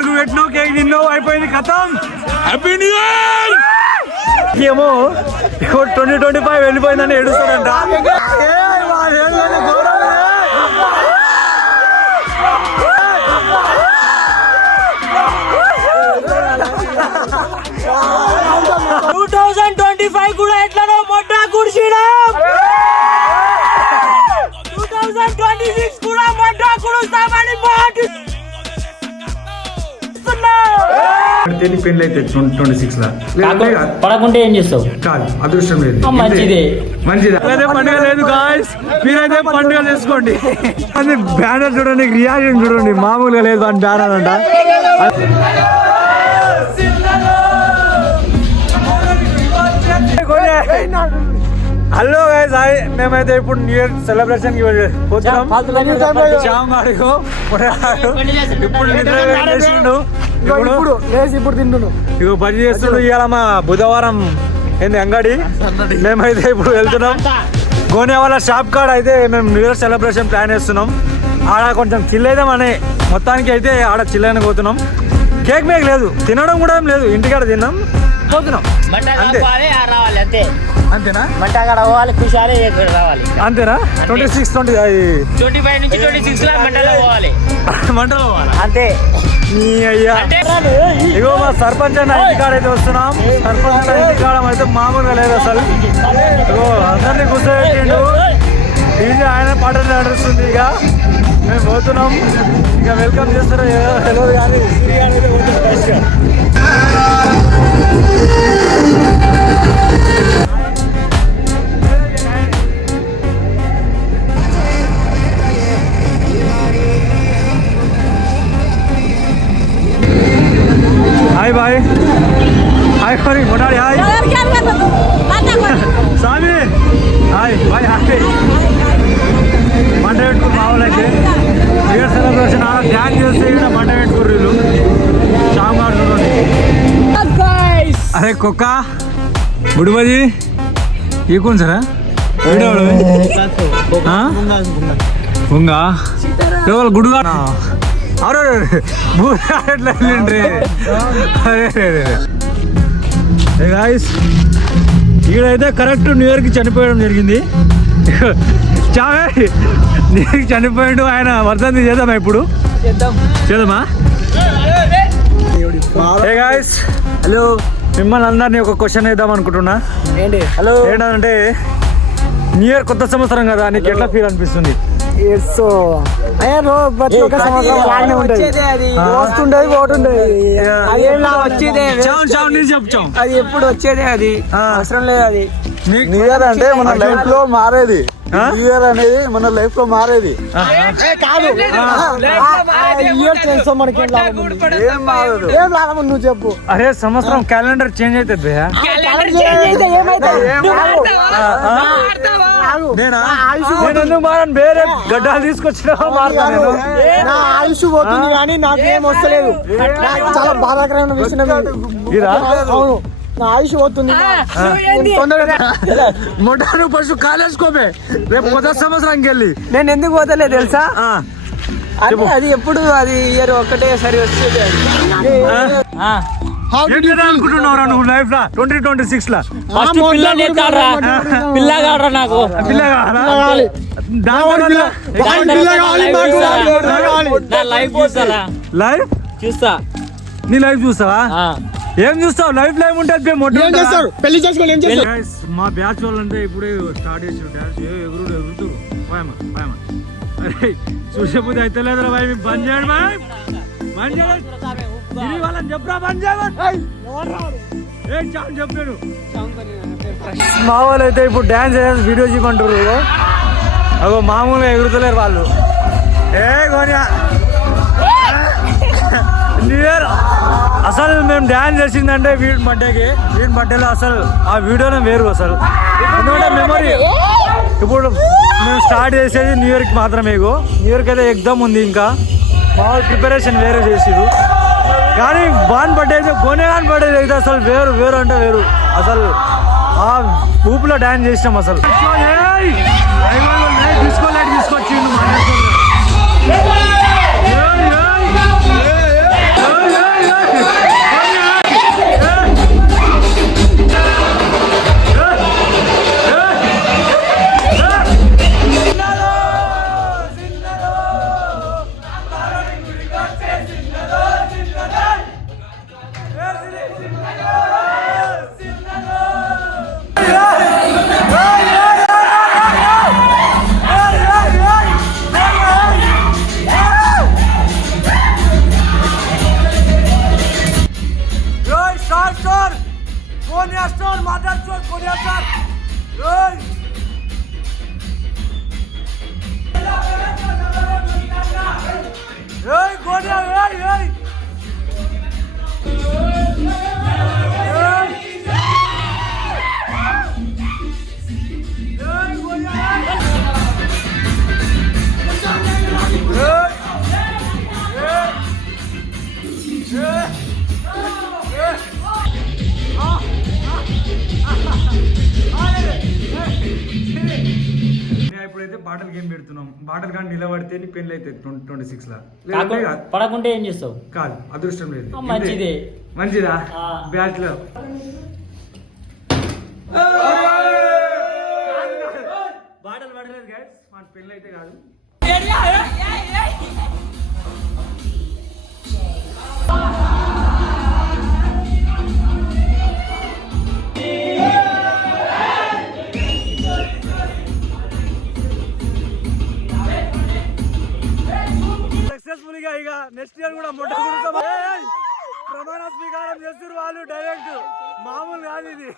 అడుగు పెట్టినావు, కేక్ తిన్నావు, అయిపోయింది, ఖతం. Happy new year. ఏమో 2025 వెళ్ళిపోయిందని ఏడుస్తాడంట. కూడా ఎట్లా మొట్ట కుడిసినా 2026 కూడా మొట్ట కుడుస్తామని పెళ్లి అయితే 26 పడకుంటే ఏం చేస్తావు? కాదు, అదృష్టం లేదు. మంచిదే మంచిదే. పండుగ లేదు గాయ్స్, మీరైతే పండుగ చేసుకోండి. అది బ్యానర్ చూడండి, రియాక్షన్ చూడండి, మామూలుగా లేదు అని బ్యానర్ అంట. Hello guys, hi. మేమైతే ఇప్పుడు న్యూ ఇయర్ సెలబ్రేషన్ కి పోతున్నాం. ఇప్పుడు ఇగో పని చేస్తుండు. ఇవాళ మా బుధవారం ఏంది అంగడి. మేమైతే ఇప్పుడు వెళ్తున్నాం గోనేవాళ్ళ షాప్ కాడ. అయితే మేము న్యూ ఇయర్ సెలబ్రేషన్ ప్లాన్ చేస్తున్నాం. ఆడ కొంచెం చిల్ అయిదామని మొత్తానికి అయితే ఆడ చిల్ అయిన పోతున్నాం. కేక్ మేక్ లేదు, తినడం కూడా ఏం లేదు, ఇంటికాడ తిన్నాం పోతున్నాం అంతే. అంతేనా? మంటగాడ పోవాలి, ఖుషాలి రావాలి. అంతేనా? 25 నుంచి 26 మంటలో పోవాలి. మంటలో పోవాలి అంతే. నీ అయ్యా. ఇగో మా సర్పంచ్ అన్న ఇంటికాడ అయితే వస్తున్నాం. సర్పంచ్ అన్న ఇంటికాడ అయితే మామూలుగా లేదు అసలు. ఇగో అందరినీ కూర్చోబెట్టిండు. డీజే ఆయన పాటలు నడుస్తుంది. ఇక మేము పోతున్నాం. ఇక వెల్కమ్ చేస్తారు తెలియదు కానీ हाय भाई, हाय करी मोटारी, हाय सामी, हाय भाई, हाय मंडे पेट्टुकुर मावलैते न्यू इयर सेलिब्रेशन आడ డ్యాన్స్ చేస్తే ఇక్కడ మండే పెట్టుకుర్రు వీళ్ళు. షామ్ గాడులోని అరే కుక్క బుడిబజీ ఈకున్ సరా వీడియోడు ఉంగా కేవలం గుడుగా అరే ఎట్లా వెళ్ళండి. గాయస్ ఈడైతే కరెక్ట్ న్యూ ఇయర్కి చనిపోయడం జరిగింది. చావే న్యూ ఇయర్కి చనిపోయాడు ఆయన. వర్ధంతి చేద్దామా ఇప్పుడు? చేద్దామా? Hey guys, hello. మిమ్మల్ని అందరినీ ఒక క్వశ్చన్ వేద్దాం అనుకుంటున్నా. హలో ఏంటంటే న్యూ ఇయర్ కొత్త సంవత్సరం కదా, నీకు ఎట్లా ఫీల్ అనిపిస్తుంది? అది ఎప్పుడు వచ్చేదే, అది అవసరం లేదు. అది న్యూ ఇయర్ అంటే మన లైఫ్ లో మారేది. న్యూ ఇయర్ అనేది మన లైఫ్ లో మారేది కాదు. ఏం లాభం నువ్వు చెప్పు. అరే సంవత్సరం క్యాలెండర్ చేంజ్ అవుతుంది. వేరే గడ్డాలు తీసుకొచ్చిన నా ఆయుష్ పోతుంది కానీ నాకేం వస్తలేదు. చాలా బాధాకరమైన విషయం. అవును, నా ఆయుష్ పోతుంది. మొట్టాను ఫస్ట్ కాలేసుకోమే, రేపు కొత్త సంవత్సరానికి వెళ్ళి. నేను ఎందుకు పోతలేదు తెలుసా? అది ఎప్పుడు అది ఇయర్ ఒక్కటేసారి వచ్చేది. అనుకుంటున్నావురా నువ్వు లైఫ్ లా 2026 లా? పిల్లగాడరా నాకు లైఫ్ చూస్తా. నీ లైఫ్ చూస్తావా? ఏం చూస్తావు? లైఫ్ లైఫ్ ఉంటుంది. పెళ్లి చేసుకోవాలి. మా బ్యాచ్ వాళ్ళంటే ఇప్పుడే స్టార్ట్ చేసిన డాన్స్ ఎగురుతారు. అరే చూసేపోతే అయితే లేదురా బాయ్, మీకు బంద్ చేయండి బాయ్, బంద్ చేయండి వాళ్ళని చెప్పరా, బంద్ చేయండి. చెప్పాడు మా వాళ్ళు అయితే ఇప్పుడు డాన్స్ చేయాలి, వీడియో చేయమంటారు. అగో మామూలుగా ఎగురుతలేరు వాళ్ళు. న్యూ ఇయర్ అసలు మేము డ్యాన్స్ చేసిందంటే వీడి బర్త్డేలో అసలు ఆ వీడియోనే వేరు అసలు. ఎందుకంటే మెమరీ ఇప్పుడు మేము స్టార్ట్ చేసేది న్యూ ఇయర్కి మాత్రమే. న్యూ ఇయర్కి అయితే ఎగ్జామ్ ఉంది, ఇంకా మామూలు ప్రిపరేషన్ వేరే చేసిరు. కానీ బాన్ బర్త్డే అయితే గోనేగాన్ బర్త్డే అయితే అసలు వేరు అంటే వేరు. అసలు ఆ ఊపులో డ్యాన్స్ చేసినాం అసలు. తీసుకొచ్చిండు పెడుతున్నాం. బాటలు కానీ నిలబడితే నీ పెళ్ళి అయితే 2026 లా పడకుంటే ఏం చేస్తావు? కాదు, అదృష్టం లేదు. మంచిదే. మంచిదా? బ్యాచ్ లో బాటలు పడలేదు గైస్, మన పెళ్ళి అయితే కాదు. సక్సెస్ఫుల్ గా ఇక నెక్స్ట్ ఇయర్ కూడా మొట్ట ప్రమాణ స్వీకారం చేస్తారు వాళ్ళు డైరెక్ట్, మామూలు కాదు ఇది.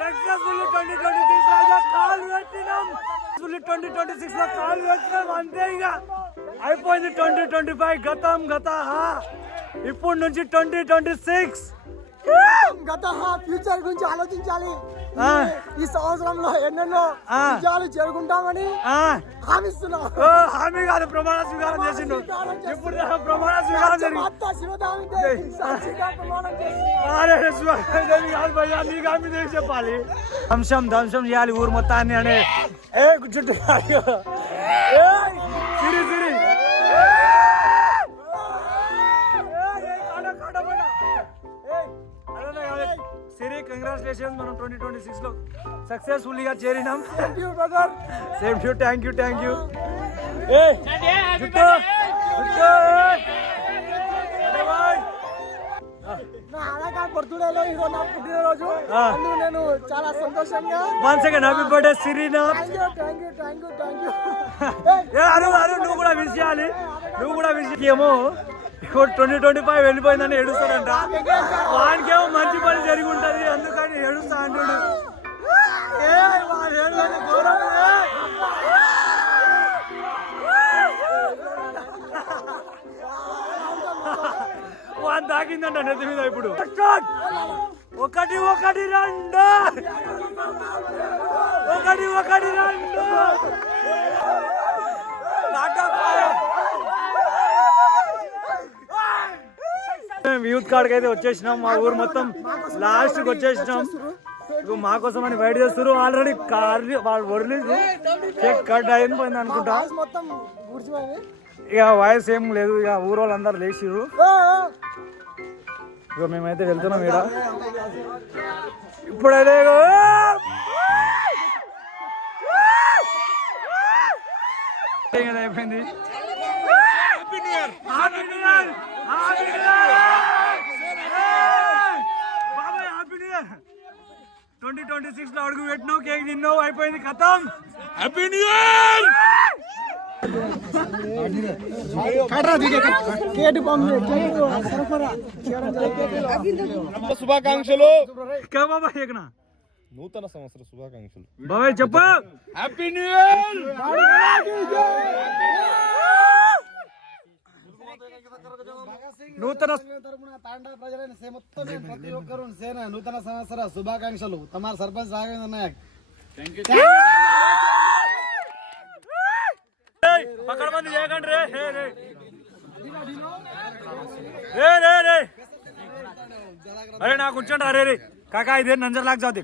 సక్సెస్ఫుల్ 2026 లో కాలు పెట్టినాం అంతే. ఇక అయిపోయింది 2025 గతం గత. ఇప్పుడు నుంచి 2026 గత ఫ్యూచర్ గురించి ఆలోచించాలి. ఈ సంవత్సరంలో ఎన్నెన్నో విజయాలు చేరుకుంటామని హామీస్తున్నాం. హామీ కాదు, ప్రమాణ స్వీకారం చేసిండు. ఇప్పుడు ప్రమాణ స్వీకారం జరిగింది. నీకు హామీ చేసి చెప్పాలి. ధ్వంసం చేయాలి ఊరు మొత్తాన్ని అనే చుట్టూ సిరి సిరి సిరి కంగ్రాచులేషన్స్. మనం 2026 లో సక్సెస్ఫుల్ గా చేరినాం. Same to thank you. బర్త్డేలో ఈరోజు నా పుట్టినరోజు, అందుకు నేను చాలా సంతోషంగా. Once again happy birthday Serena. Thank you. నువ్వు కూడా విష్ చేయాలి. నువ్వు కూడా విష్ ఏమో 2025 వెళ్ళిపోయిందని ఏడుస్తాడంట. వానికేమో మంచి పని జరిగి ఉంటది, అందుకని ఏడుస్తా అంటాడు. వాన్ తాకిందంట నెత్తి మీద. ఇప్పుడు 1 1 2 యూత్ కార్డ్కి అయితే వచ్చేసినాం. మా ఊరు మొత్తం లాస్ట్కి వచ్చేసినాం. మా కోసం అని బయట చేస్తారు. ఆల్రెడీ కార్లు వాళ్ళు వదిలి కేక్ కట్ అయిపోయింది అనుకుంటా. ఇక వాయిస్ ఏం లేదు. ఇక ఊరు వాళ్ళందరూ లేచిర్రు. ఇక మేమైతే వెళ్తున్నాం. ఇక్కడ ఇప్పుడైతే అయిపోయింది. 2026 లో అడుగు పెట్టినావు, కేక్ తిన్నావు, అయిపోయింది, ఖతం. Happy new year. శుభాకాంక్షలు నూతన సంవత్సర శుభాకాంక్షలు బాబాయ్ చెప్పు. Happy new year. నూతన తాండా ప్రజలైన మొత్తం ప్రతి ఒక్కరు నూతన సంవత్సర శుభాకాంక్షలు. తమ సర్పంచ్ రాఘవేంద్ర నాయక్. పక్కడ మంది చేయకండి రే. అరే నాకు ఉంచండి. అరే రే కాకా, ఇదే నంజర్ లాగ్ జాతి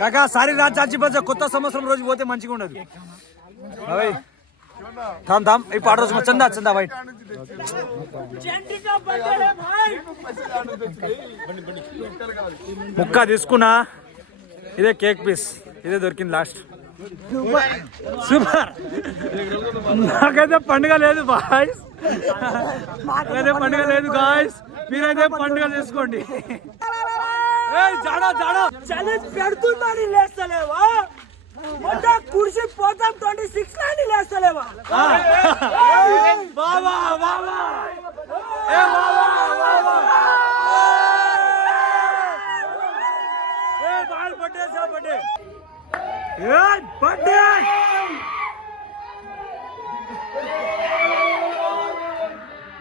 కాకా. సారీ రాజ్ చాచి బజ కొత్త సంవత్సరం రోజు పోతే మంచిగా ఉండదు. థామ్ ఈ పాట రోజు చందా బయట ముక్క తీసుకున్నా. ఇదే కేక్ పీస్, ఇదే దొరికింది లాస్ట్. సూపర్. నాకైతే పండుగ లేదు బాయ్స్, నాకైతే పండుగ లేదు గాయ్స్. మీరైతే పండుగ చేసుకోండి. చలి పెడుతుందని లేస్తలేవా? కుర్చీ పోతాం 26 అని లేస్తలేవా? బాబా బర్త్డే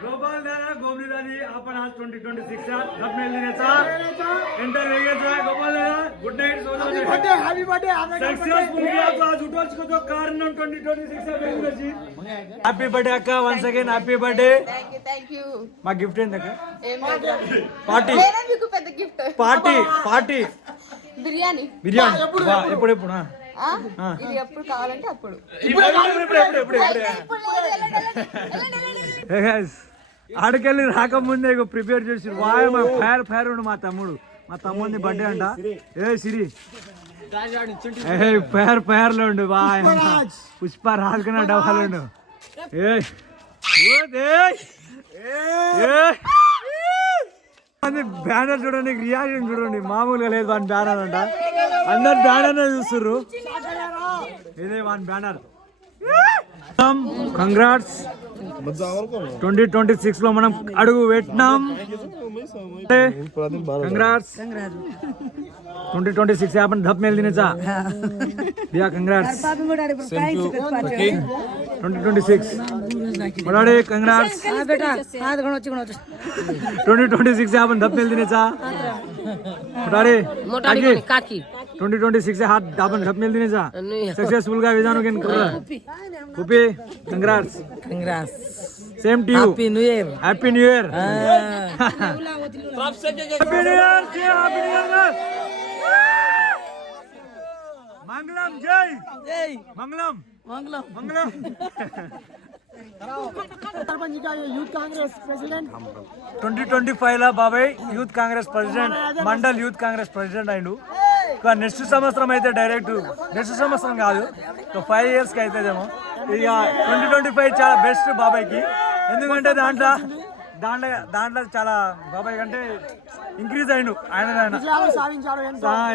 गोपाल दादा गोमली दादी अपन आज 2026 घर में लेने था एंटर हो गया था। गोपाल दादा गुड नाइट, सो जाओ। हैप्पी बर्थडे सक्सेसफुल गया तो आज उठो को तो कारण 2026 में बेंगलुरु जी హ్యాపీ బర్త్డే అక్క, once again happy birthday. Thank you. మా గిఫ్ట్ ఏంది అక్క? ఏం లేదు. పార్టీ నేనే మీకు పెద్ద గిఫ్ట్. పార్టీ బిర్యానీ. వా, ఎప్పుడు ఇది ఎప్పుడు కావాలంటే అప్పుడు. ఆడికెళ్ళి రాకముందే ప్రిపేర్ చేసి వాయ్ ఫైర్ ఉండు మా తమ్ముడిని బర్త్డే అంట. ఏ సిరి ఫైర్ లో ఉండు వాయ్ పుష్ప రాజుకున్న డబ్బాలు ఉండు. బ్యానర్ చూడండి, రియాక్షన్ చూడండి, మామూలుగా లేదు. వన్ బ్యానర్ అంట, అందరు బ్యానర్ చూస్తుర్రు. ఇదే వన్ బ్యానర్. కంగ్రాట్స్. 2026 లో మనం అడుగు పెట్టినాం. कंग्रेट्स 2026 से आपण धप मेल दिनेचा दिया. कंग्रेट्स 2026 बडाडे. कंग्रेट्स बेटा. 2026 से आपण धप मेल दिनेचा बडाडे. काकी 2026 से हात आपण धप मेल दिनेचा. सक्सेसफुल का विजानो गेन कर कुपी. Congrats. Same to you. Happy new year. Happy new year. मंगलम जय मंगलम मंगलम मंगलम. सरपंच का यूथ कांग्रेस प्रेसिडेंट 2025 ला బాబాయ్ youth Congress president, mandal youth Congress president అయిండు. నెక్స్ట్ సంవత్సరం అయితే డైరెక్ట్, నెక్స్ట్ సంవత్సరం కాదు 5 years కి అవుతుందేమో. ఇక 2025 చాలా బెస్ట్ బాబాయ్కి. ఎందుకంటే దాంట్లో చాలా బాబాయ్ కంటే ఇంక్రీజ్ అయిండు ఆయన సాధించాడు.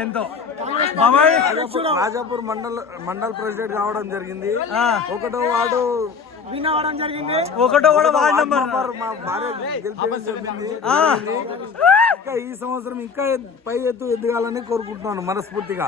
ఎంతో. బాబాయ్ రాజాపూర్ మండల్ ప్రెసిడెంట్ కావడం జరిగింది. ఒకటో వార్డు విన్ అవ్వడం జరిగింది. ఒకటో కూడా వార్డ్ నెంబర్ మా భార్య గెలిపించడం జరిగింది. ఇంకా ఈ సంవత్సరం ఇంకా పై ఎత్తు ఎదగాలని కోరుకుంటున్నాను మనస్ఫూర్తిగా.